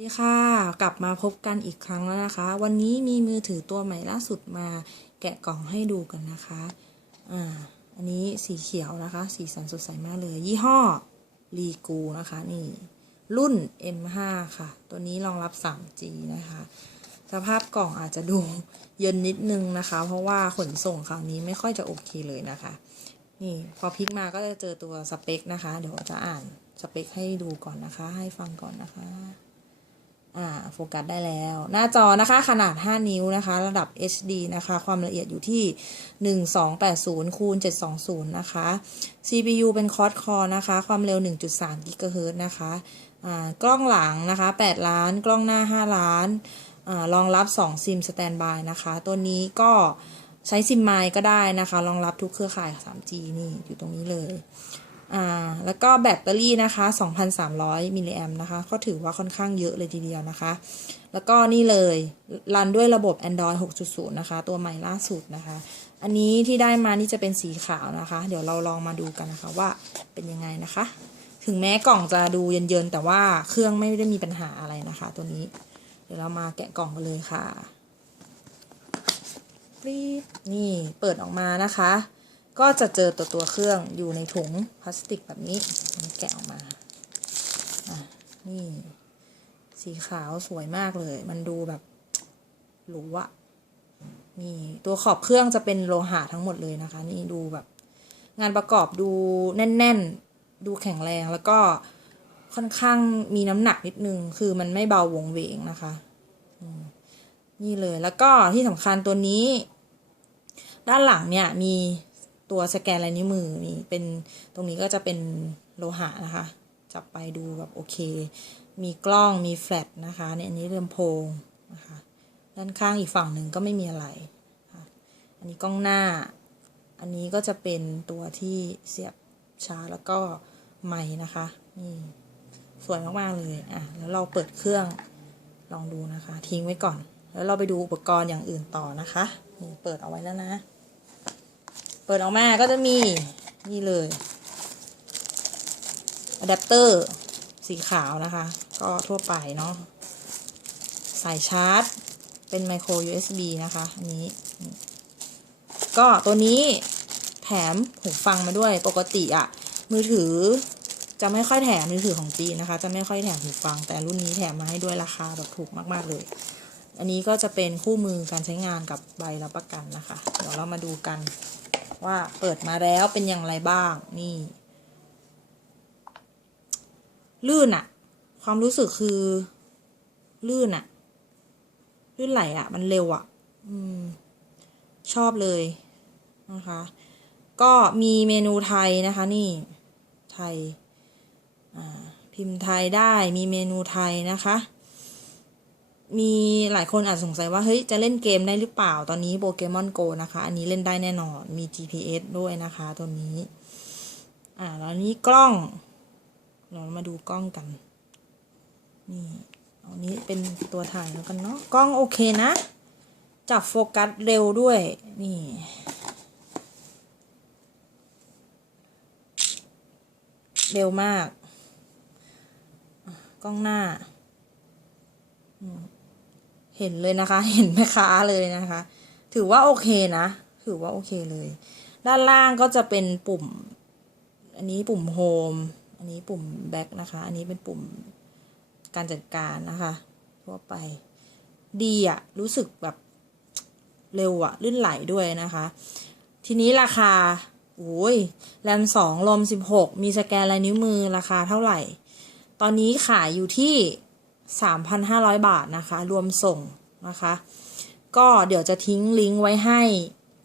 สวัสดีค่ะ กลับมาพบกันอีกครั้งแล้วนะคะ วันนี้มีมือถือตัวใหม่ล่าสุดมาแกะกล่องให้ดูกันนะคะอ่าอันนี้สีเขียวนะคะ สีสันสดใสมากเลย ยี่ห้อรีกูนะคะ นี่ รุ่น M5 ค่ะ ตัวนี้รองรับ 3G นะคะ สภาพกล่องอาจจะดูเย็นนิดนึงนะคะ เพราะว่าขนส่งคราวนี้ไม่ค่อยจะโอเคเลยนะคะ นี่พอพลิกมาก็จะเจอตัวสเปคนะคะ เดี๋ยวจะอ่านสเปคให้ดูก่อนนะคะ ให้ฟังก่อนนะคะ อ่าโฟกัสได้แล้ว หน้าจอนะคะขนาด 5 นิ้วนะคะ ระดับ HD นะคะ ความละเอียดอยู่ที่ 1280คูณ720 นะคะ CPU เป็นคอร์ดคอนะคะ ความเร็ว 1.3 GHz นะคะอ่ากล้องหลังนะคะ 8 ล้าน กล้องหน้า 5 ล้านอ่ารองรับ 2 ซิมสแตนบายนะคะ ตัวนี้ก็ใช้ซิมไมล์ก็ได้นะคะ รองรับทุกเครือข่าย 3G นี่อยู่ตรงนี้เลย อ่าแล้วก็แบตเตอรี่นะคะ 2,300 มิลลิแอมนะคะ ก็ถือว่าค่อนข้างเยอะเลยทีเดียวนะคะ แล้วก็นี่เลย รันด้วยระบบ Android 6.0 นะคะ ตัวใหม่ล่าสุดนะคะ อันนี้ที่ได้มานี่จะเป็นสีขาวนะคะ เดี๋ยวเราลองมาดูกันนะคะว่าเป็นยังไงนะคะ ถึงแม้กล่องจะดูเย็นๆ แต่ว่าเครื่องไม่ได้มีปัญหาอะไรนะคะ ตัวนี้ เดี๋ยวเรามาแกะกล่องกันเลยค่ะรีบนี่เปิดออกมานะคะ ก็จะเจอตัวตัวเครื่องอยู่ในถุงพลาสติกแบบนี้แกะออกมาอะนี่ สีขาวสวยมากเลย มันดูแบบหรูอะนี่ตัวขอบเครื่องจะเป็นโลหะทั้งหมดเลยนะคะ นี่ดูแบบ งานประกอบดูแน่น ๆ ดูแข็งแรงแล้วก็ค่อนข้างมีน้ำหนักนิดนึง คือมันไม่เบาวงเวงนะคะนี่เลยแล้วก็ที่สำคัญตัวนี้ ด้านหลังเนี่ยมี ตัวสแกนลายนิ้วมือนี่เป็นตรงนี้ก็จะเป็นโลหะนะคะ จับไปดูแบบโอเค มีกล้องมีแฟลชนะคะเนี่ยอันนี้ลำโพงนะคะด้านข้างอีกฝั่งหนึ่งก็ไม่มีอะไร อันนี้กล้องหน้า อันนี้ก็จะเป็นตัวที่เสียบชาร์จแล้วก็ไม้นะคะนี่สวยมากๆเลยอะแล้วเราเปิดเครื่องลองดูนะคะ ทิ้งไว้ก่อน แล้วเราไปดูอุปกรณ์อย่างอื่นต่อนะคะนี่เปิดเอาไว้แล้วนะ ปิดออกมาก็จะมีนี่เลยอะแดปเตอร์สีขาวนะคะ ก็ทั่วไปเนาะสายชาร์จ เป็นไมโคร USB นะคะ อันนี้ ก็ตัวนี้แถมหูฟังมาด้วยปกติอะมือถือจะไม่ค่อยแถมมือถือของจีนนะคะ จะไม่ค่อยแถมหูฟัง แต่รุ่นนี้แถมมาให้ด้วยราคาแบบถูกมาก ๆ เลย อันนี้ก็จะเป็นคู่มือการใช้งานกับใบรับประกันนะคะ เดี๋ยวเรามาดูกัน ว่าเปิดมาแล้วเป็นอย่างไรบ้างนี่ ลื่นอะความรู้สึกคือ ลื่นอะลื่นไหลอะมันเร็วอะอืมชอบเลยนะคะ ก็มีเมนูไทยนะคะนี่ไทยพิมพ์ไทยได้มีเมนูไทยนะคะ มีหลายคนอาจสงสัยว่าเฮ้ยจะเล่นเกมได้หรือเปล่าตอนนี้โปเกมอนโกนะคะ อันนี้เล่นได้แน่นอนมี GPS ด้วยนะคะตัวนี้ อ่าแล้วนี้กล้อง เรามาดูกล้องกัน นี่เอานี้เป็นตัวถ่ายแล้วกันเนาะกล้องโอเคนะ จับโฟกัสเร็วด้วยนี่เร็วมาก กล้องหน้า เห็นเลยนะคะ เห็นแม่ค้าเลยนะคะ ถือว่าโอเคนะ ถือว่าโอเคเลย ด้านล่างก็จะเป็นปุ่ม อันนี้ปุ่มโฮม อันนี้ปุ่มแบ็คนะคะ อันนี้เป็นปุ่มการจัดการนะคะ ทั่วไป ดีอะรู้สึกแบบเร็วอะลื่นไหลด้วยนะคะ ทีนี้ราคาโอ้ยแรมสองรอมสิบหกมีสแกนลายนิ้วมือราคาเท่าไหร่ ตอนนี้ขายอยู่ที่ 3,500 บาทนะคะ รวมส่งนะคะ ก็เดี๋ยวจะทิ้งลิงก์ไว้ให้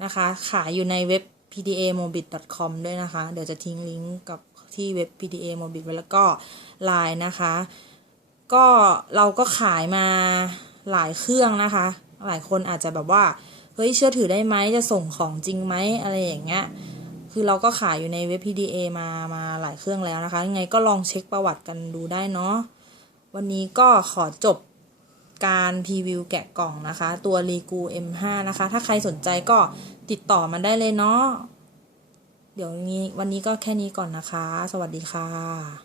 นะคะ ขายอยู่ในเว็บ pdamobit.com ด้วยนะคะ เดี๋ยวจะทิ้งลิงก์กับที่เว็บ pdamobit ไว้แล้วก็ไลน์นะคะ ก็เราก็ขายมาหลายเครื่องนะคะ หลายคนอาจจะแบบว่า เฮ้ยเชื่อถือได้ไหมจะส่งของจริงไหมอะไรอย่างเงี้ยคือเราก็ขายอยู่ในเว็บ PDA มา มาหลายเครื่องแล้วนะคะ ยังไงก็ลองเช็คประวัติกันดูได้เนาะ วันนี้ก็ขอจบการพรีวิวแกะกล่องนะคะ ตัวรีกู M5 นะคะ ถ้าใครสนใจก็ติดต่อมาได้เลยเนาะเดี๋ยวนี้วันนี้ก็แค่นี้ก่อนนะคะ สวัสดีค่ะ